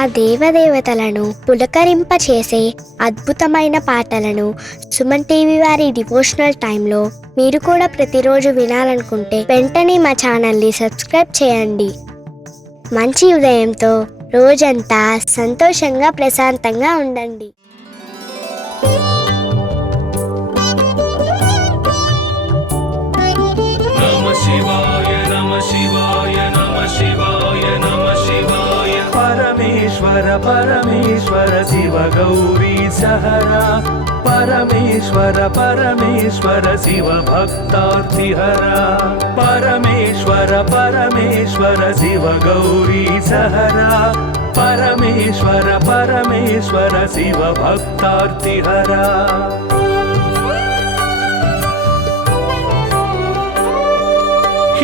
ఆ దేవదేవతలను పులకరింపచేసే అద్భుతమైన పాటలను సుమన్ టీవీ వారి డివోషనల్ టైంలో మీరు కూడా ప్రతిరోజు వినాలనుకుంటే వెంటనే మా ఛానల్ని సబ్స్క్రైబ్ చేయండి. మంచి ఉదయంతో రోజంతా సంతోషంగా ప్రశాంతంగా ఉండండి. నమః శివాయ నమః శివాయ నమః శివాయ నమః శివాయ. పరమేశ్వర పరమేశ్వర శివ గౌరీ సహరా, పరమేశ్వర పరమేశ్వర శివ భక్తార్తిహరా, పరమేశ్వర పరమేశ్వర శివ గౌరీ సహరా, పరమేశ్వర పరమేశ్వర శివ భక్తార్తిహరా.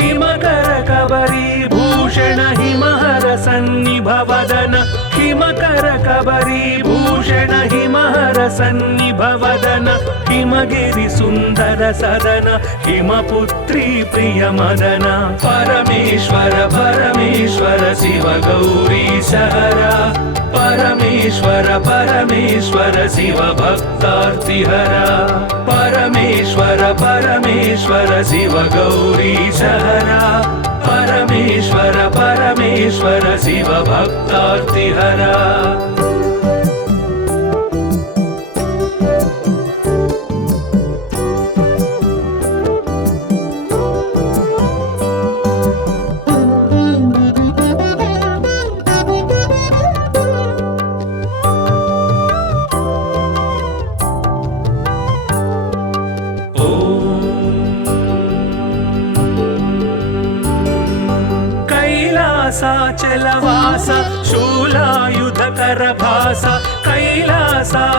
हिमकर कबरी भूषण हिमहर सन्निभवदन, हिमकर कबरी भूषण हिमहर सन्निभवदन, हिमगिरि सुन्दर सदन हिमपुत्री प्रिय मदन. परमेश्वर परमेश्वर शिव गौरी सहरा, परमेश्वर परमेश्वर शिव भक्तार्तिहरा, परमेश्वर परमेश्वर शिव गौरी सहरा, परमेश्वर परमेश्वर शिव भक्तार्तिहरा. कैलासाचलवास शूलायुधकर भास, कैलासाचलवास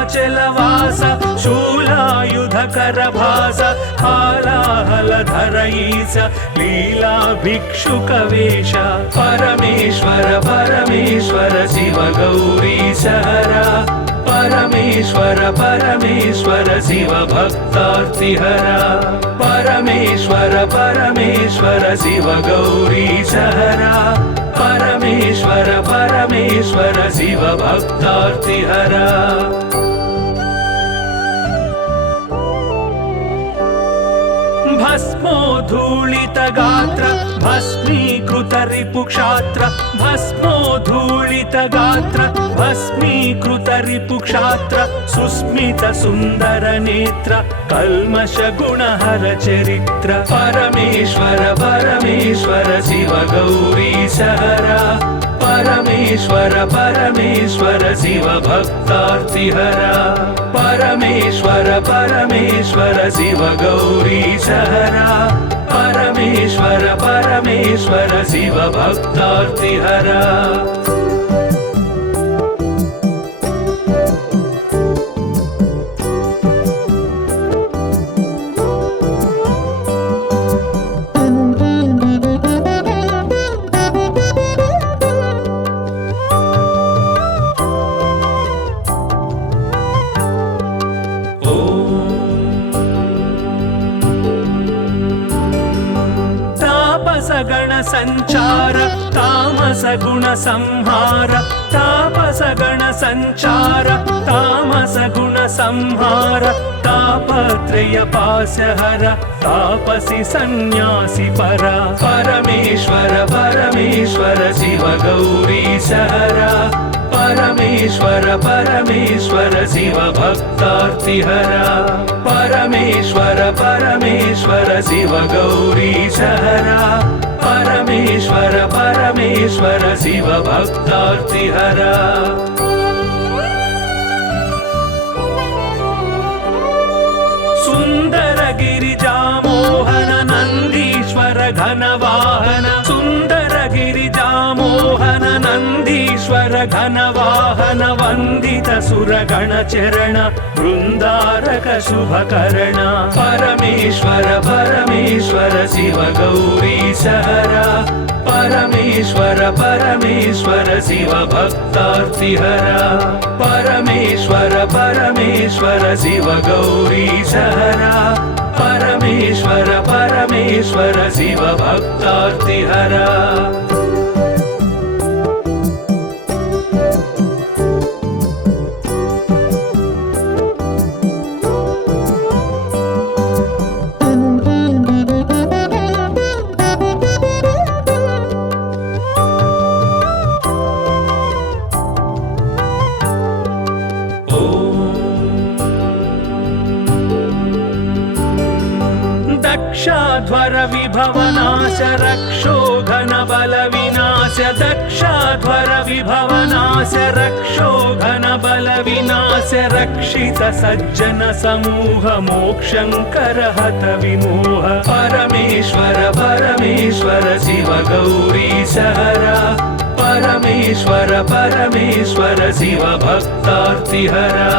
शूलायुधकर भास, हालाहलधर ईश लीला भिक्षुकवेश. परमेश्वर परमेश्वर शिव गौरी सहरा, परमेश्वर परमेश्वर शिव भक्तार्तिहरा, परमेश्वर परमेश्वर शिव गौरी सहरा, परमेश्वर परमेश्वर शिव भक्तार्तिहरा. भस्मोद्धूलित गात्र भस्मीकृत रिपुक्षात्र, भस्मोद्धूलित गात्र भस्मीकृत रिपुक्षात्र, सुस्मित सुन्दर नेत्र कल्मष गुणहर चरित्र. परमेश्वर परमेश्वर शिव गौरी सहरा, परमेश्वर परमेश्वर शिव भक्तार्तिहरा, परमेश्वर परमेश्वर शिव गौरी सहरा, परमेश्वर परमेश्वर शिव भक्तार्तिहरा. गण संचार तामस गुण संहार, तापस गण संचार तामस गुण संहार, तापत्रय पाशहर तापसी सन्यासी परा. परमेश्वर परमेश्वर शिव गौरी सहरा, परमेश्वर परमेश्वर शिव भक्तार्तिहरा, परमेश्वर परमेश्वर शिव गौरी सहरा, परमेश्वर परमेश्वर शिव भक्तार्तिहरा. सुंदर गिरिजा मोहन नंदीश्वर घनवाहन, सुंदर गिरिजा मोहन नंदीश्वर घनवाहन, वंदित सुरगण चरण वृंदारक शुभकर्ण. परमेश्वर परमेश्वर शिव गौरी सहरा, परमेश्वर परमेश्वर शिव भक्तार्तिहरा, परमेश्वर परमेश्वर शिव गौरी सहरा, परमेश्वर परमेश्वर शिव भक्तार्तिहरा. दक्षाध्वर विभवनाश रक्षोघन बल विनाश दक्षाध्वर विभवनाश रक्षोघन बल विनाश रक्षित सज्जन समूह मोक्षंकर हत विमोह परमेश्वर परमेश्वर शिव गौरी सहरा परमेश्वर परमेश्वर शिव भक्तार्तिहरा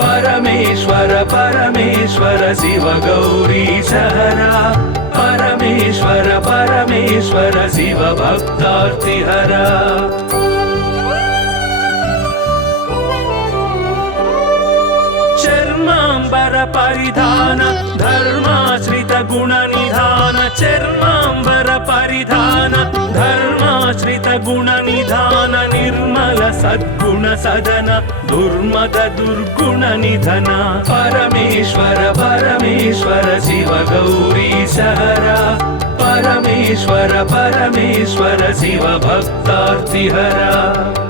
परमेश्वर परमेश्वर शिव गौरी सहरा परमेश्वर परमेश्वर शिव भक्तार्तिहरा चर्मांबर परिधान धर्माश्रित गुण निधान चर्मांबर परिधान धर्माश्रित गुण निधान निर्मल सद्गुण सदन दुर्मद दुर्गुण निधन परमेश्वर परमेश्वर शिव गौरी सहरा परमेश्वर परमेश्वर शिव भक्तार्तिहरा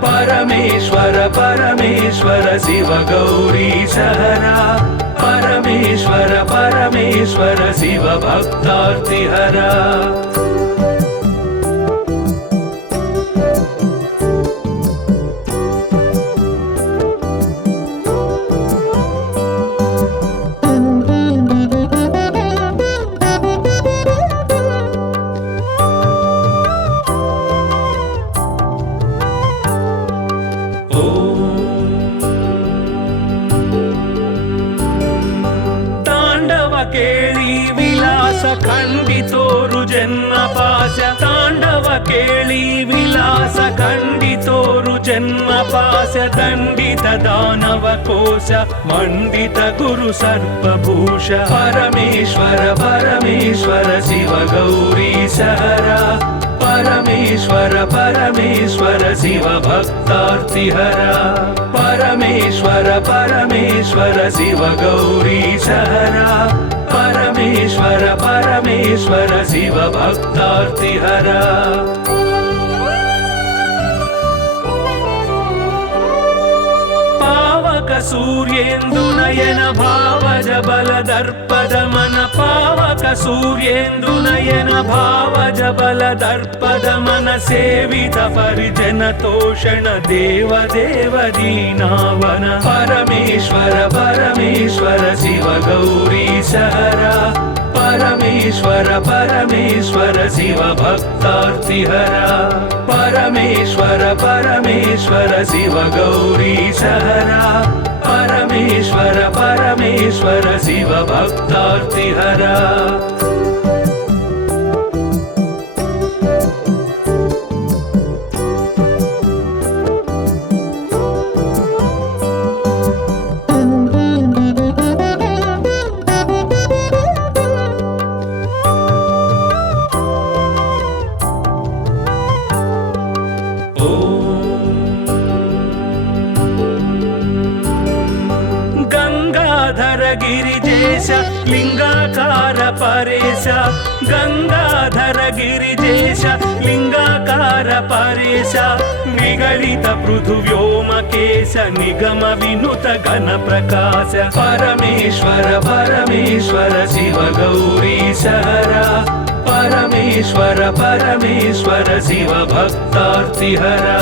परमेश्वर परमेश्वर शिव गौरी सहरा परमेश्वर परमेश्वर शिव भक्तार्तिहरा ಕೇಳಿ ವಿಲಾಸ ಖಂಡಿತೋರು ಜನ್ಮ ಪಾಶ ತಾಂಡವ ಕೇಳಿ ವಿಲಾಸ ಖಂಡಿತೋರು ಜನ್ಮ ಪಾಶ ದಂಡಿತ ದಾನವ ಕೋಶ ಮಂಡಿತ ಗುರು ಸರ್ಪಭೂಷ ಪರಮೇಶ್ವರ ಪರಮೇಶ್ವರ ಶಿವ ಗೌರಿ ಸಹರ परमेश्वर परमेश्वर शिव भक्तार्तिहरा परमेश्वर परमेश्वर शिव गौरी सहरा परमेश्वर परमेश्वर शिव भक्तार्तिहरा सूर्येन्दु नयन भावज बल दर्पद मन पावक सूर्येन्दु नयन भावज बल दर्पद मन सेवित परिजन तोषण देव देव दीनावन परमेश्वर परमेश्वर शिव गौरी सहरा परमेश्वर परमेश्वर शिव भक्तार्तिहरा परमेश्वर परमेश्वर शिव गौरी सहरा परमेश्वर परमेश्वर शिव भक्तार्तिहरा गिरिजेश लिंगाकार परेश गंगाधर गिरिजेश लिंगाकार परेश निगलित पृथु व्योमकेश निगम विनुत घन प्रकाश परमेश्वर परमेश्वर शिव गौरी सहरा परमेश्वर परमेश्वर शिव भक्तार्तिहरा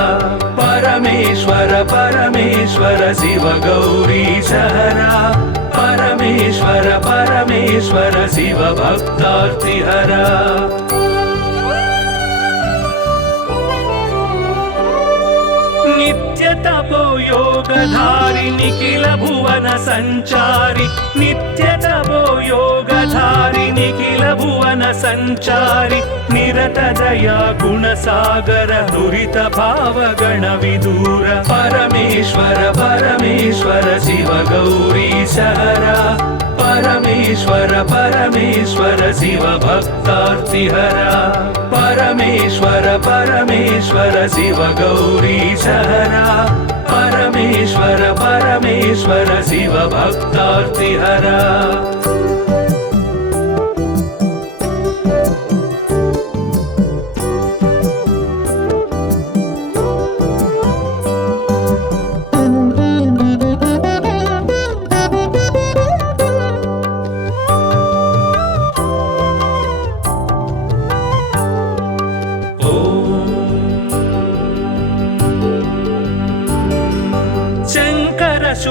परमेश्वर परमेश्वर शिव गौरी सहरा परमेश्वर परमेश्वर शिव भक्तार्तिहरा नित्य तपो योगधारि निखिल भुवन संचारि नित्य तपो योगधारि निखिल भुवन संचारि निरत दया गुण सागर दुरित भाव गण विदूर परमेश्वर परमेश्वर शिव गौरी सहरा परमेश्वर परमेश्वर शिव भक्तार्तिहरा परमेश्वर परमेश्वर शिव गौरी सहरा परमेश्वर परमेश्वर शिव भक्तार्तिहरा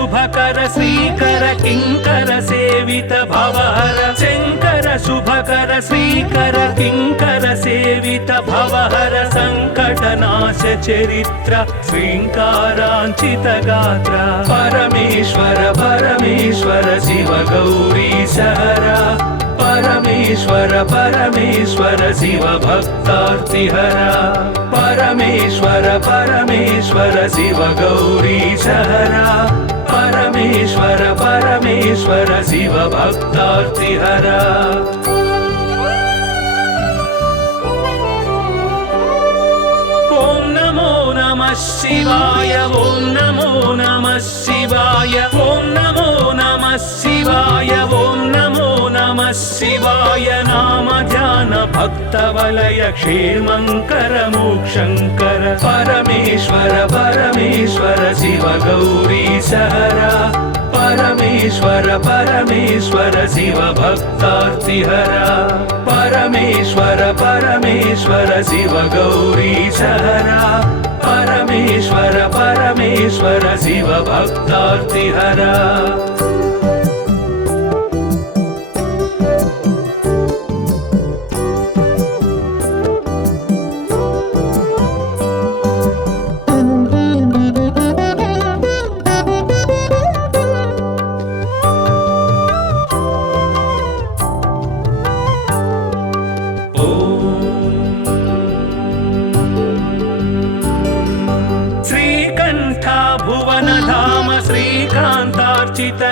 शुभकर श्रीकर किंकर सेवित भवहर शंकर शुभकर श्रीकर किंकर सेवित भवहर संकटनाश चरित्र श्रींकारांचित गात्र परमेश्वर परमेश्वर शिव गौरी सहरा परमेश्वर परमेश्वर शिव भक्तार्तिहरा परमेश्वर परमेश्वर शिव गौरी सहरा परमेश्वर परमेश्वर शिव भक्तार्तिहरा ओम नमो नमः शिवाय ओम नमो नमः शिवाय ओम नमो नमः शिवाय ओम नमो नमः शिवाय नाम ध्यान भक्त वलय क्षेमंकर मोक्षंकर परमेश्वर परमेश्वर शिव गौरी सहरा परमेश्वर परमेश्वर शिव भक्तार्तिहरा परमेश्वर परमेश्वर शिव गौरी सहरा परमेश्वर परमेश्वर शिव भक्तार्तिहरा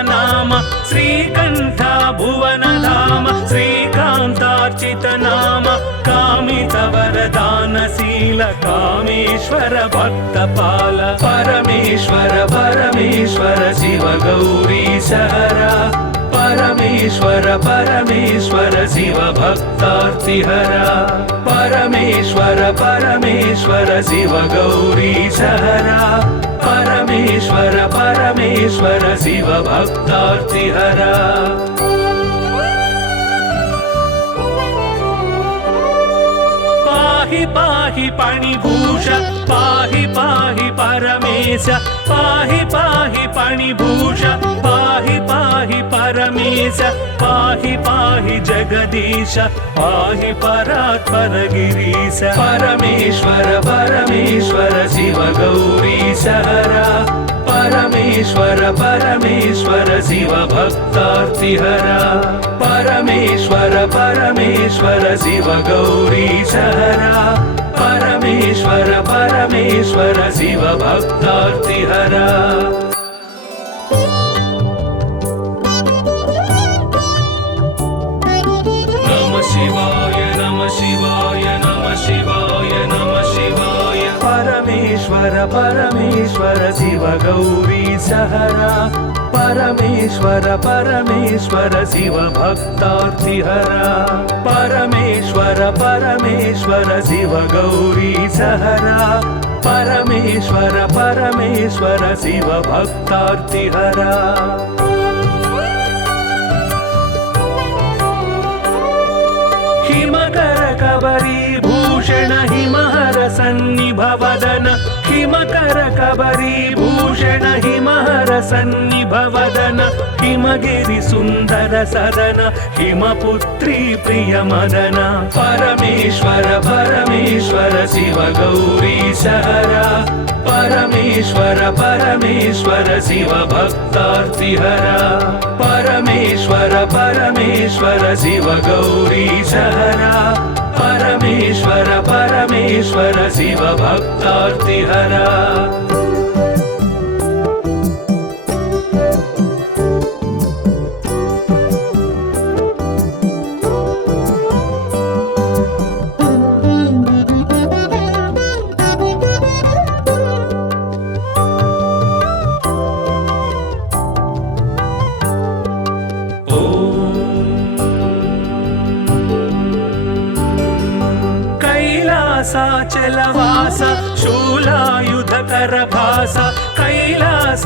नाम श्रीकंठ भुवन धाम श्रीकांतार्चित नाम कामित वरदानशील कामेश्वर भक्तपाल परमेश्वर परमेश्वर शिव गौरी सहरा परमेश्वर परमेश्वर शिव भक्तार्तिहरा परमेश्वर परमेश्वर शिव गौरी सहरा परमेश्वर परमेश्वर शिव भक्तार्तिहरा पाहि पाहि पाणिभूष पाहि पाहि परमेश पाहि पाहि पाणिभूष पाहि पाहि परमेश पाहि पाहि जगदीश पाहि परात्पर गिरीश परमेश्वर परमेश्वर शिव गौरी सहरा परमेश्वर परमेश्वर शिव भक्तार्तिहरा परमेश्वर परमेश्वर शिव गौरी सहरा परमेश्वर परमेश्वर शिव भक्तार्तिहरा नमः शिवाय नमः शिवाय नमः शिवाय नमः शिवाय परमेश्वर परमेश्वर शिव गौरी सहरा परमेश्वर परमेश्वर शिव भक्तार्तिहरा परमेश्वर परमेश्वर शिव गौरी सहरा परमेश्वर परमेश्वर शिव भक्तार्तिहरा हिमकर कबरी भूषण हिमहर सन्निभवदन हिमकर कबरी भूषण हिमहर सन्निभवदन हिमगिरि सुंदर सदन हिमपुत्री प्रिय मदन परमेश्वर परमेश्वर शिव गौरी सहरा परमेश्वर परमेश्वर शिव भक्तार्तिहरा परमेश्वर परमेश्वर शिव गौरी सहरा परमेश्वर परमेश्वर शिव भक्तार्तिहरा कैलासाचलवास शूलायुधकर भास कैलासाचलवास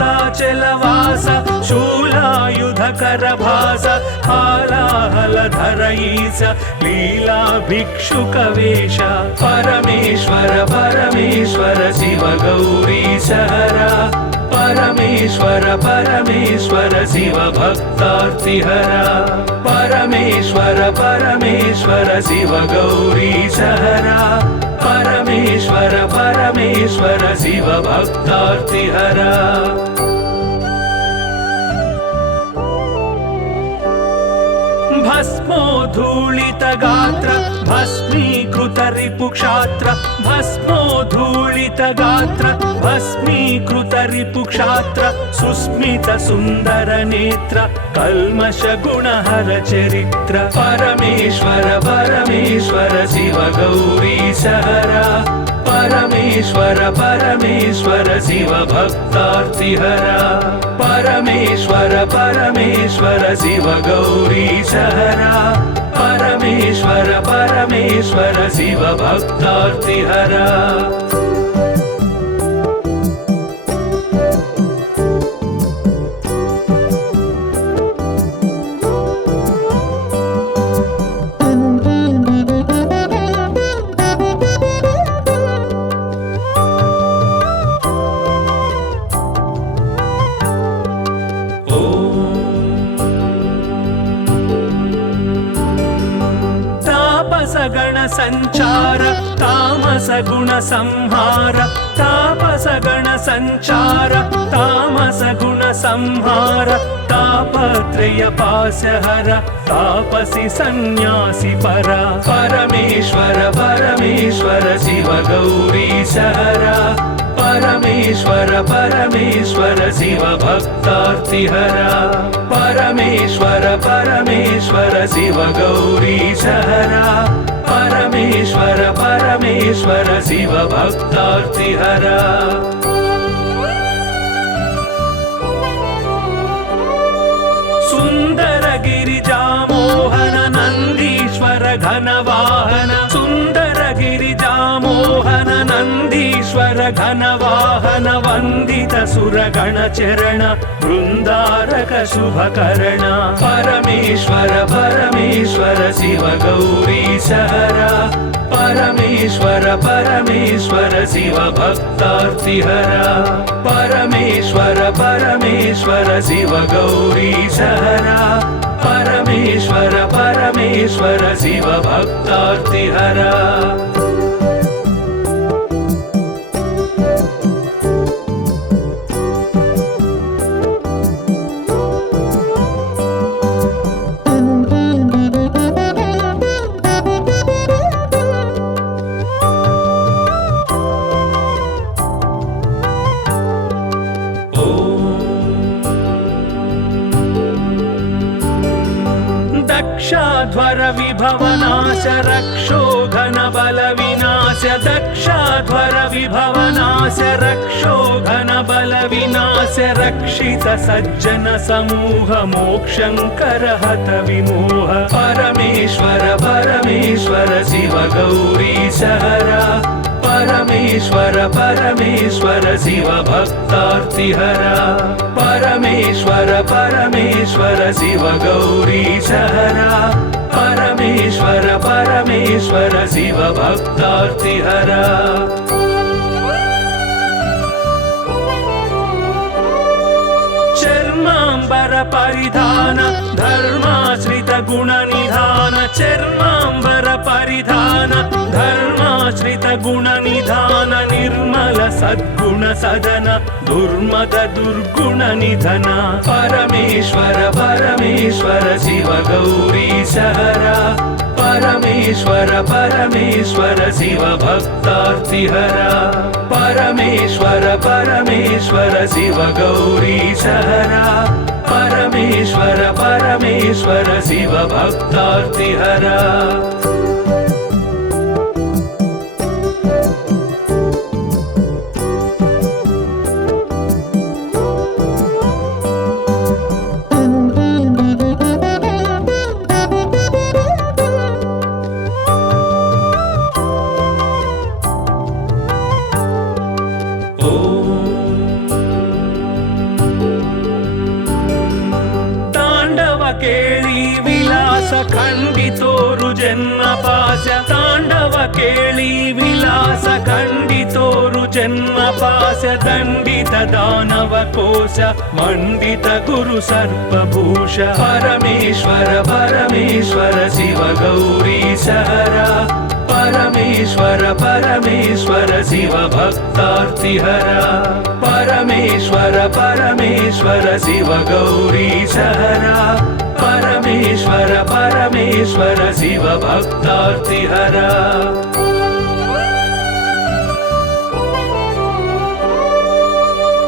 शूलायुधकर भास हालाहलधर ईश लीला भिक्षुक वेश परमेश्वर परमेश्वर शिव गौरी सहरा परमेश्वर परमेश्वर शिव भक्तार्तिहरा परमेश्वर परमेश्वर शिव गौरीशहरा परमेश्वर परमेश्वर शिव भक्तार्तिहरा भस्मोद्धूलित गात्र भस्मीकृत रिपुक्षात्र भस्मोद्धूलित गात्र भस्मीकृत रिपुक्षात्र सुस्मित सुन्दर नेत्र कल्मष गुणहर चरित्र परमेश्वर परमेश्वर शिव गौरीशहरा परमेश्वर परमेश्वर शिव भक्तार्तिहरा परमेश्वर परमेश्वर शिव गौरीशहरा परमेश्वर परमेश्वर शिव भक्तार्तिहरा गण संचार तामस गुण संहार तापस गण संचार तामस गुण संहार तापत्रय पाशहर तापसी सन्यासी परा परमेश्वर परमेश्वर शिव गौरीशहरा परमेश्वर परमेश्वर शिव भक्तार्तिहरा परमेश्वर परमेश्वर शिव गौरीशहरा परमेश्वर परमेश्वर शिव भक्तार्तिहरा सुंदर गिरिजा मोहन नंदीश्वर घनवाहन सुंदर गिरिजा मोहन नंदीश्वर घनवाहन वंदित सुरगण चरण वृंदारक शुभकर्ण परमेश्वर परमेश्वर शिव गौरीशहरा परमेश्वर परमेश्वर शिव भक्तार्तिहरा परमेश्वर परमेश्वर शिव गौरीशहरा परमेश्वर परमेश्वर शिव भक्तार्तिहरा दक्षाध्वर विभवनाश रक्षो घन बल विनाश दक्षाध्वर विभवनाश रक्षो घन बल विनाश रक्षित सज्जन समूह मोक्षंकर हत विमोह परमेश्वर परमेश्वर शिव गौरीशहरा परमेश्वर परमेश्वर शिव भक्तार्तिहरा परमेश्वर परमेश्वर शिव गौरीशहरा परमेश्वर परमेश्वर शिव भक्तार्तिहरा चर्मांबर परिधान धर्माश्रित गुण निधान चर्मांबर परिधान धर्माश्रित गुण निधान निर्मल सद्गुण सदन दुर्मद दुर्गुण निधन परमेश्वर परमेश्वर शिव गौरीशहरा परमेश्वर परमेश्वर शिव भक्तार्तिहरा परमेश्वर परमेश्वर शिव गौरीशहरा परमेश्वर परमेश्वर शिव भक्तार्तिहरा ಕೇಳಿ ವಿಲಾಸ ಖಂಡಿತೋರು ಜನ್ಮ ಪಾಶ ತಾಂಡವ ಕೇಳಿ ವಿಲಾಸ ಖಂಡಿತೋರು జన్మ పాశ దండిత దానవ కోశ మండిత గురు సర్పభూష పరమేశ్వర పరమేశ్వర శివ గౌరీశ హర పరమేశ్వర పరమేశ్వర శివ భక్తార్తిహర పరమేశ్వర పరమేశ్వర శివ గౌరీశ హర పరమేశ్వర పరమేశ్వర శివ భక్తార్తిహర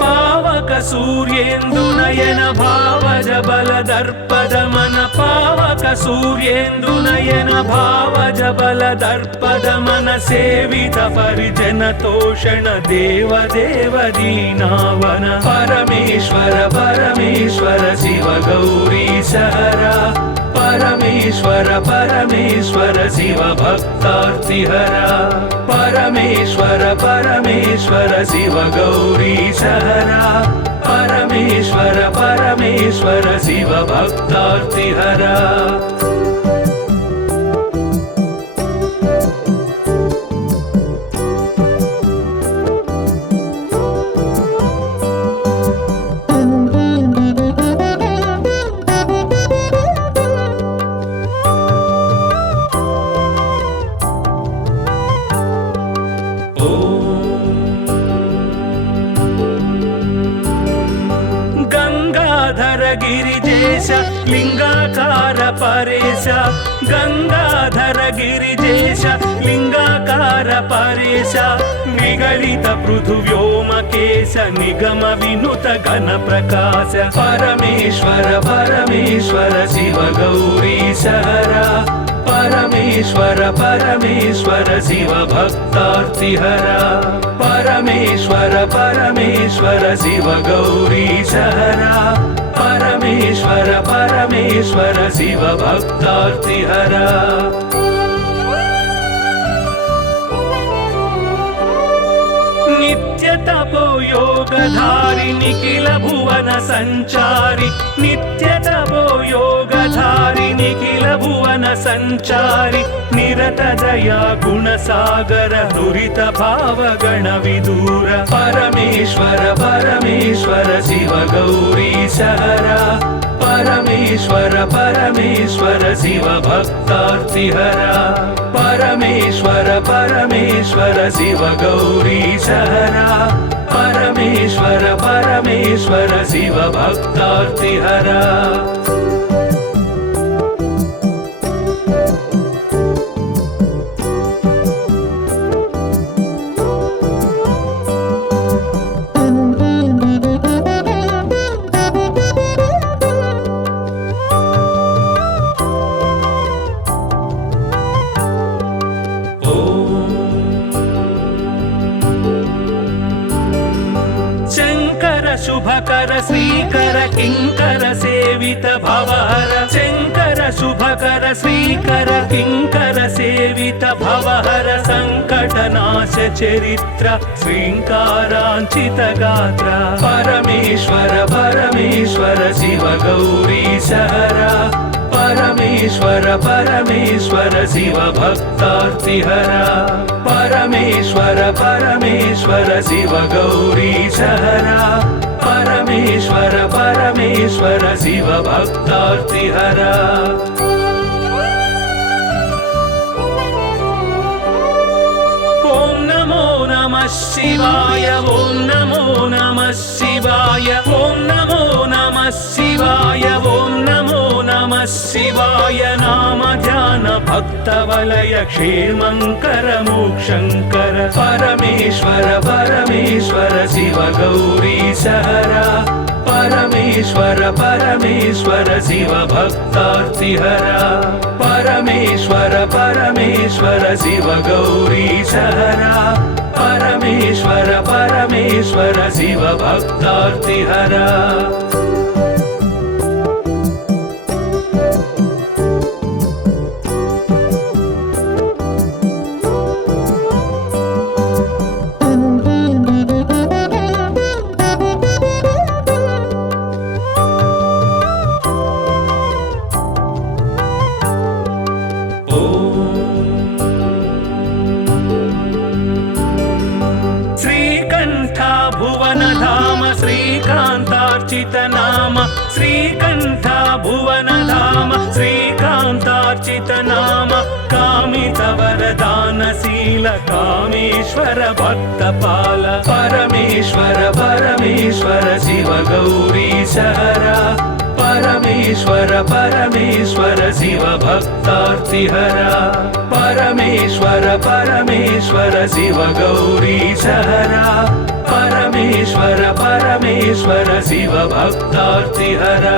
పావక సూర్యేందు నయన భావజ బల దర్పదమన పావక సూర్యేందు నయన భావజ బల దర్పదమన సేవిత పరిజన తోషణ దేవ దేవ దీనావన పరమేశ్వర పరమేశ్వర శివ గౌరీశ హర పరమేశ్వర పరమేశ్వర శివ భక్తార్తిహర పరమేశ్వర పరమేశ్వర శివ గౌరీశ హర పరమేశ్వర పరమేశ్వర శివ భక్తార్తిహర గిరిజేశ లింగాకార పరేశ గంగాధర గిరిజేశ లింగాకార పరేశ నిగళిత పృథువ్యోమకేశ నిగమ వినుత గణ ప్రకాశ పరమేశ్వర పరమేశ్వర శివ గౌరీశ హర పరమేశ్వర పరమేశ్వర శివ భక్తార్తిహర పరమేశ్వర పరమేశ్వర శివ గౌరీశ హర పరమేశ్వర పరమేశ్వర శివ భక్తార్తిహర నిత్య తపో యోగధారి నిఖిల భువన సంచారి నిత్య తపో యోగధారి నిఖిల భువన సంచారి నిరత దయా గుణ సాగర దురిత భావ గణ విదూర పరమేశ్వర పరమేశ్వర శివ గౌరీశ హర పరమేశ్వర పరమేశ్వర శివ భక్తార్తిహర పరమేశ్వర పరమేశ్వర శివ గౌరీశ హర పరమేశ్వర పరమేశ్వర శివ భక్తార్తిహర శుభకర శ్రీకర కింకర సేవిత భవహర శంకర శుభకర శ్రీకర కింకర సేవిత భవహర సంకటనాశ చరిత్ర శ్రీంకారాంచిత గాత్ర పరమేశ్వర పరమేశ్వర శివ గౌరీశ హర పరమేశ్వర పరమేశ్వర శివ భక్తార్తిహర పరమేశ్వర పరమేశ్వర శివ గౌరీశ హర పరమేశ్వర పరమేశ్వర శివ భక్తార్తిహర ఓం నమో నమః శివాయ ఓం నమో నమః శివాయ ఓం నమో నమః శివాయ ఓం నమో నమః శివాయ నామ ధ్యాన భక్త వలయ క్షేమంకర మోక్షంకర పరమేశ్వర పరమేశ్వర శివ గౌరీశ హర పరమేశ్వర పరమేశ్వర శివ భక్తార్తిహర పరమేశ్వర పరమేశ్వర శివ గౌరీశ హర పరమేశ్వర పరమేశ్వర శివ భక్తార్తిహర శ్రీకర श्रीकण्ठ भुवनधाम श्रीकान्तार्चितनाम श्रीकण्ठ भुवनधाम श्रीकान्तार्चितनाम कामितवरदानशील कामेश्वर भक्तपाल परमेश्वर परमेश्वर शिव गौरीशहरा परमेश्वर परमेश्वर शिव भक्तार्तिहरा परमेश्वर परमेश्वर शिव गौरीशहरा परमेश्वर परमेश्वर शिव भक्तार्तिहरा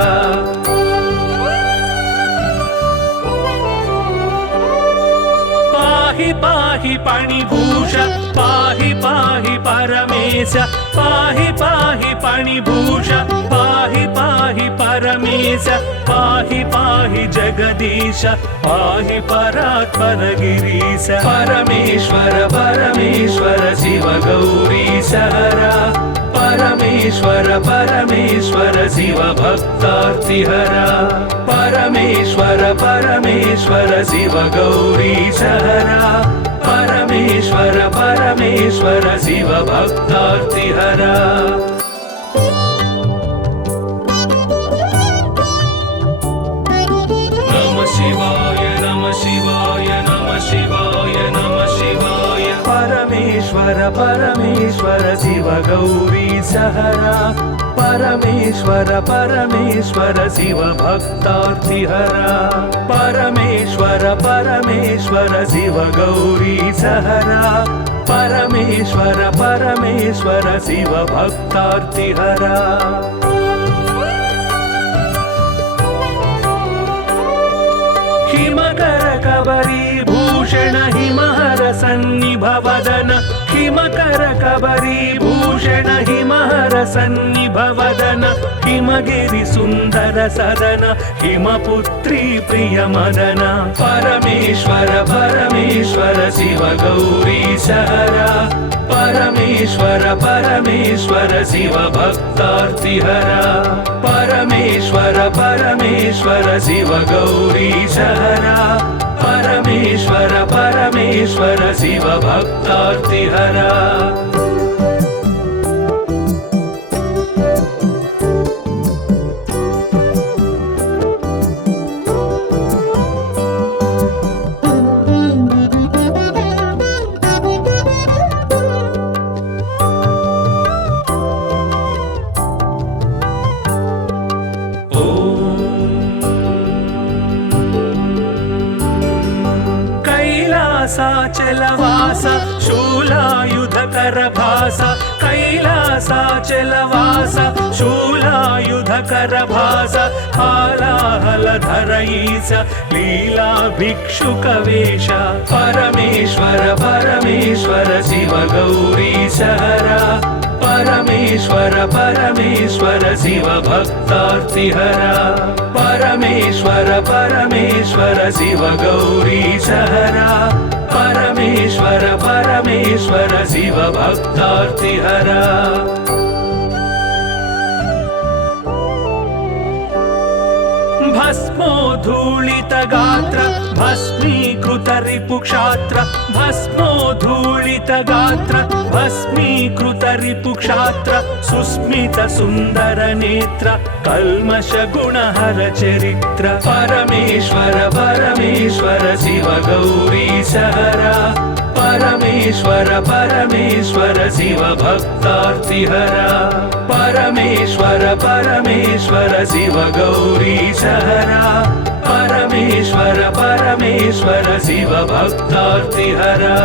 पाहि पाहि पणिभूष पाहि पाहि परमेश पाहि पाहि पणिभूष पाहि पाहि परमेश पाहि पाहि जगदीश पाहि परात्पर गिरीश परमेश्वर परमेश्वर शिव गौरीशहरा परमेश्वर परमेश्वर शिव भक्तार्तिहरा परमेश्वर परमेश्वर शिव गौरीशहरा परमेश्वर परमेश्वर शिव भक्तार्तिहरा नमः शिवाय नमः शिवाय नमः शिवाय नमः शिवाय परमेश्वर परमेश्वर शिव गौरीशहरा परमेश्वर परमेश्वर शिव भक्तार्तिहरा परमेश्वर परमेश्वर शिव गौरीशहरा परमेश्वर परमेश्वर शिव भक्तार्तिहरा हिमकर कबरी भूषण हिमहर सन्निभवदन हिमकर कबरी भूषण हिमहर सन्निभवदन हिमगिरि सुन्दर सदन हिमपुत्री प्रिय मदन परमेश्वर परमेश्वर शिव गौरीशहरा परमेश्वर परमेश्वर शिव भक्तार्तिहरा परमेश्वर परमेश्वर शिव गौरीशहरा परमेश्वर परमेश्वर शिव भक्तार्तिहरा कैलासाचलवास शूलायुधकर भास कैलासाचलवास शूलायुधकर भास हालाहलधर ईश लीला भिक्षुकवेश परमेश्वर परमेश्वर शिव गौरीशहरा परमेश्वर परमेश्वर शिव भक्तार्तिहरा परमेश्वर परमेश्वर शिव गौरीशहरा परमेश्वर परमेश्वर शिव भक्तार्तिहरा भस्मोद्धूलित गात्र भस्मीकृत रिपुक्षात्र भस्मोद्धूलित गात्र भस्मीकृत रिपुक्षात्र सुस्मित सुन्दर नेत्र कल्मष गुणहर चरित्र परमेश्वर परमेश्वर शिव गौरीशहरा परमेश्वर परमेश्वर शिव भक्तार्तिहरा परमेश्वर परमेश्वर शिव गौरीशहरा परमेश्वर परमेश्वर शिव भक्तार्तिहरा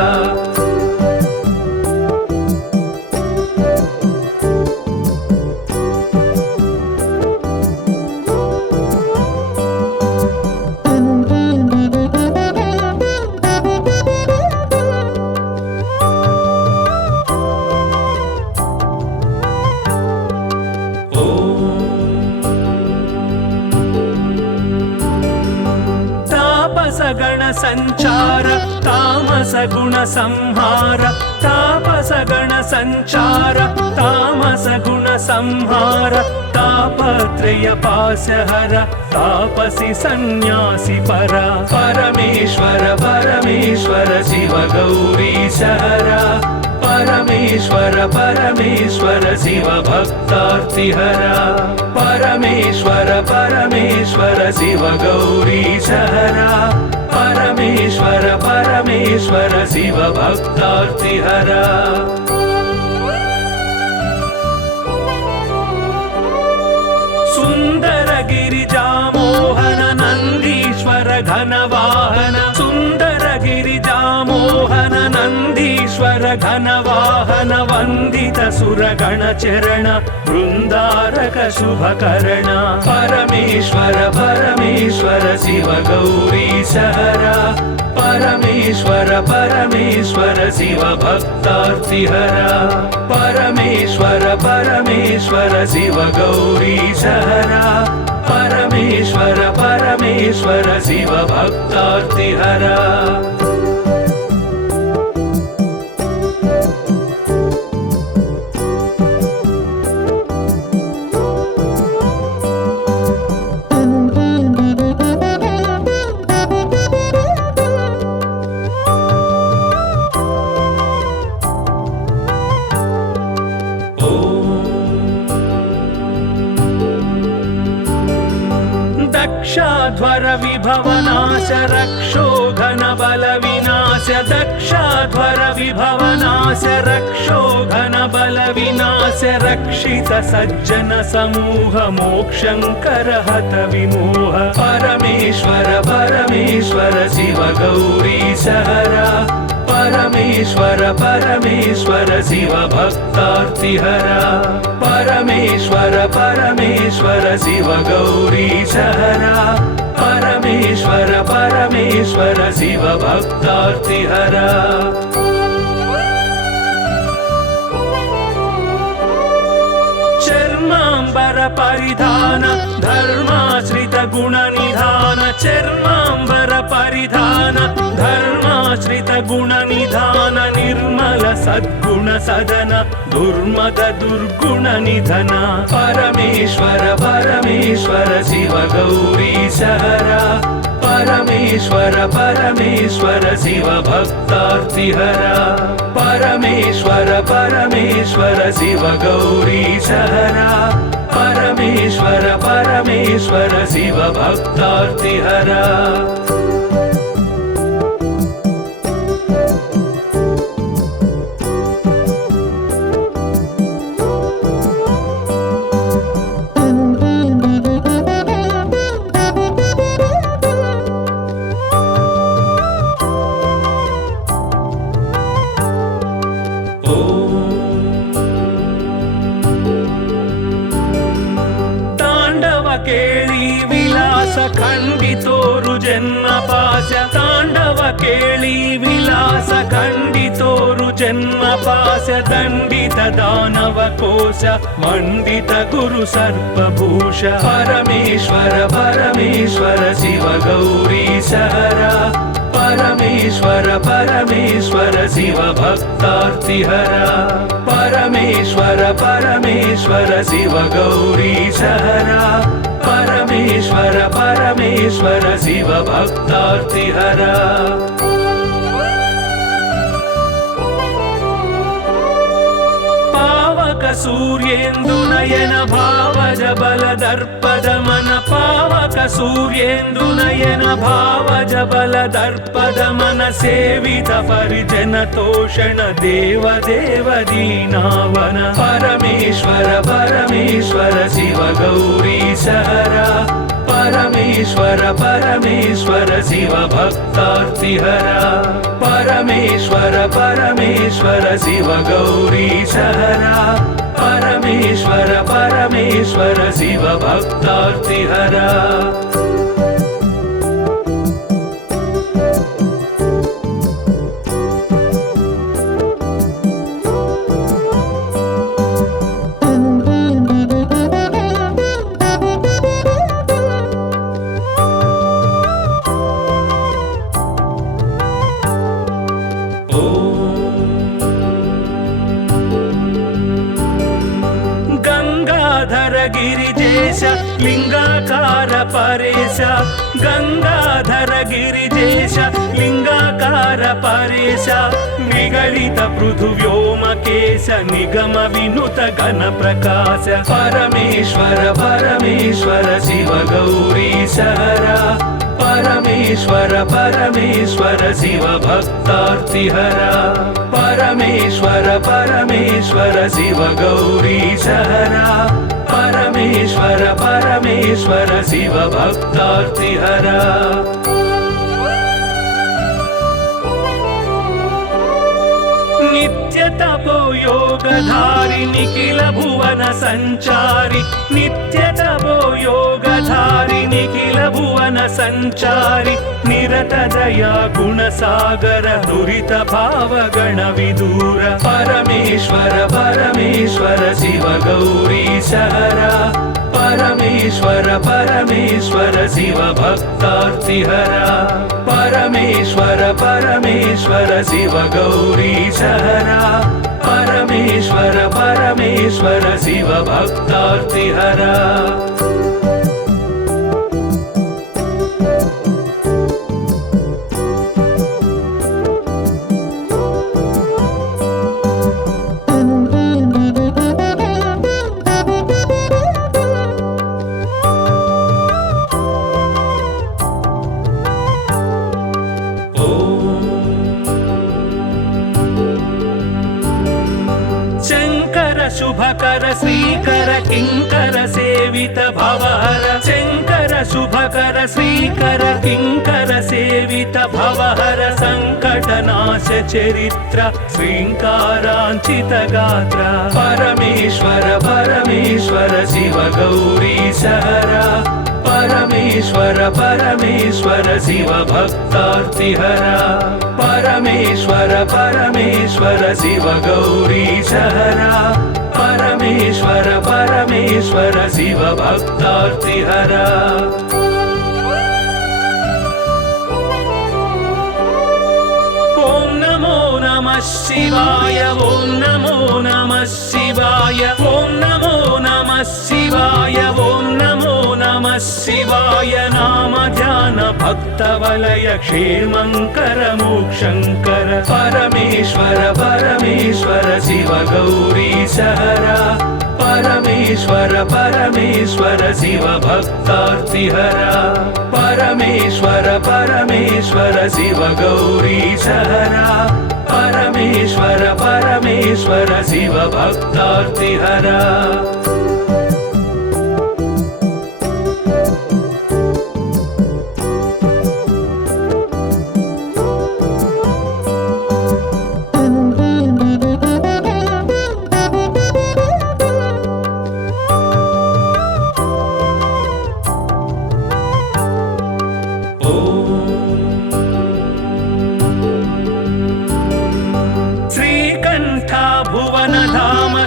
गण संचार तामस गुण संहार तापस गण संचार तामस गुण संहार तापत्रय पाशहर तापसी सन्यासी परा परमेश्वर परमेश्वर शिव गौरीशहरा परमेश्वर परमेश्वर शिव भक्तार्तिहरा परमेश्वर परमेश्वर शिव गौरीशहरा परमेश्वर परमेश्वर शिव भक्तार्तिहरा सुंदर गिरिजामोहन नंदीश्वर घनवाहन सुंदर गिरिजामोहन नंदीश्वर घनवाहन वंदित सुरगण चरण वृंदारक शुभकरण परमेश्वर परमेश्वर शिव गौरीशहरा परमेश्वर परमेश्वर शिव भक्तार्तिहरा परमेश्वर परमेश्वर शिव गौरीशहरा परमेश्वर परमेश्वर शिव भक्तार्तिहरा दक्षाध्वर विभवनाश रक्षो घन बल विनाश दक्षाध्वर विभवनाश रक्षो घन बल विनाश रक्षित सज्जन समूह मोक्षंकर हत विमोह परमेश्वर परमेश्वर शिव गौरीशहरा परमेश्वर परमेश्वर शिव भक्तार्तिहरा परमेश्वर परमेश्वर शिव गौरीशहरा परमेश्वर परमेश्वर शिव भक्तार्तिहरा चर्मांबर परिधान धर्माश्रित गुण निधान चर्मांबर परिधान धर्माश्रित गुण निधान निर्मल सद्गुण सदन दुर्मद दुर्गुण निधन परमेश्वर परमेश्वर शिव गौरीशहरा परमेश्वर परमेश्वर शिव भक्तार्तिहरा परमेश्वर परमेश्वर शिव गौरीशहरा परमेश्वर परमेश्वर शिव भक्तार्तिहरा केळी विलास खंडितोरु जन्म पाश तांडव केळी विलास खंडितोरु जन्म पाश दंडित दानव कोश मंडित गुरु सर्पभूष परमेश्वर परमेश्वर शिव गौरीशहरा परमेश्वर परमेश्वर शिव भक्तार्तिहरा परमेश्वर परमेश्वर शिव गौरीशहरा परमेश्वर परमेश्वर शिव भक्तार्तिहरा सूर्येन्दुनयन भावज बल दर्पद मन पावक सूर्येन्दुनयन भावज बल दर्पद मन सेवित परिजन तोषण देव देव दीनावन परमेश्वर परमेश्वर शिव गौरीशहरा परमेश्वर परमेश्वर शिव भक्तार्तिहरा परमेश्वर परमेश्वर शिव गौरीशहरा परमेश्वर परमेश्वर शिव भक्तार्तिहरा गिरिजेश लिंगाकार परेश गंगाधर गिरिजेश लिंगाकार परेश निगलित पृथुव्योमकेश निगम विनुत घन प्रकाश परमेश्वर परमेश्वर शिव गौरीश हरा परमेश्वर परमेश्वर शिव भक्तार्तिहरा परमेश्वर परमेश्वर शिव गौरीश हरा परमेश्वर परमेश्वर शिव भक्तार्तिहरा नित्य तपो योगधारि निखिल भुवन संचारि नित्य तपो योगधारि निखिल भुवन संचारि निरत दया गुण सागर दुरित भाव गण विदूर परमेश्वर परमेश्वर शिव गौरीश हरा परमेश्वर परमेश्वर शिव भक्तार्तिहरा परमेश्वर परमेश्वर शिव गौरीश हरा परमेश्वर परमेश्वर शिव भक्तार्तिहरा शुभकर श्रीकर किंकर सेवित भवहर शंकर शुभकर श्रीकर किंकर सेवित भवहर संकटनाश चरित्र श्रींकारांचित गात्र परमेश्वर परमेश्वर शिव गौरीश हरा परमेश्वर परमेश्वर शिव भक्तार्तिहरा परमेश्वर परमेश्वर शिव गौरीश हरा परमेश्वर परमेश्वर शिव भक्तार्तिहरा ओम नमो नमः शिवाय ओम नमो नमः शिवाय ओम नमो नमः शिवाय ओम नमो नमः शिवाय नाम ध्यान भक्त वलय क्षेमंकर मोक्षंकर परमेश्वर परमेश्वर शिव गौरीश हरा परमेश्वर परमेश्वर शिव भक्तार्तिहरा परमेश्वर परमेश्वर शिव गौरीश हरा परमेश्वर परमेश्वर शिव भक्तार्तिहरा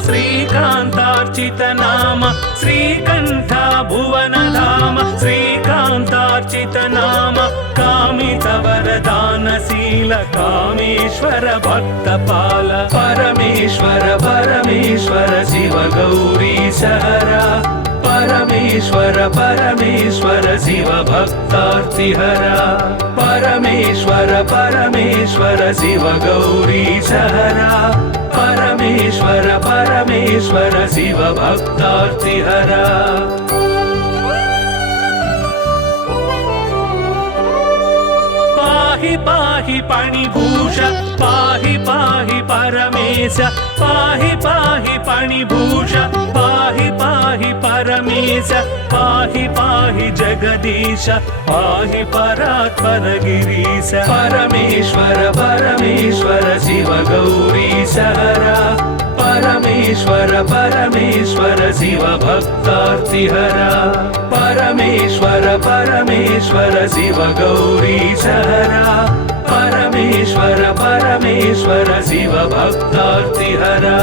श्रीकांतार्चित नाम श्रीकंठ भुवन धाम श्रीकांतार्चित नाम कामित वरदानशील कामेश्वर भक्तपाल परमेश्वर परमेश्वर शिव गौरीश हरा परमेश्वर परमेश्वर शिव भक्तार्तिहरा परमेश्वर परमेश्वर शिव गौरीश हरा परमेश्वर परमेश्वर शिव भक्तार्तिहरा पाहि पाहि पणिभूष पाहि पाहि परमेश पाहि पाहि पणिभूष पाहि पाहि परमेश पाहि पाहि जगदीश पाहि परात्पर गिरीश परमेश्वर परमेश्वर शिव गौरीश हरा परमेश्वर परमेश्वर शिव भक्तार्तिहरा परमेश्वर परमेश्वर शिव गौरीश हरा परमेश्वर परमेश्वर शिव भक्तार्तिहरा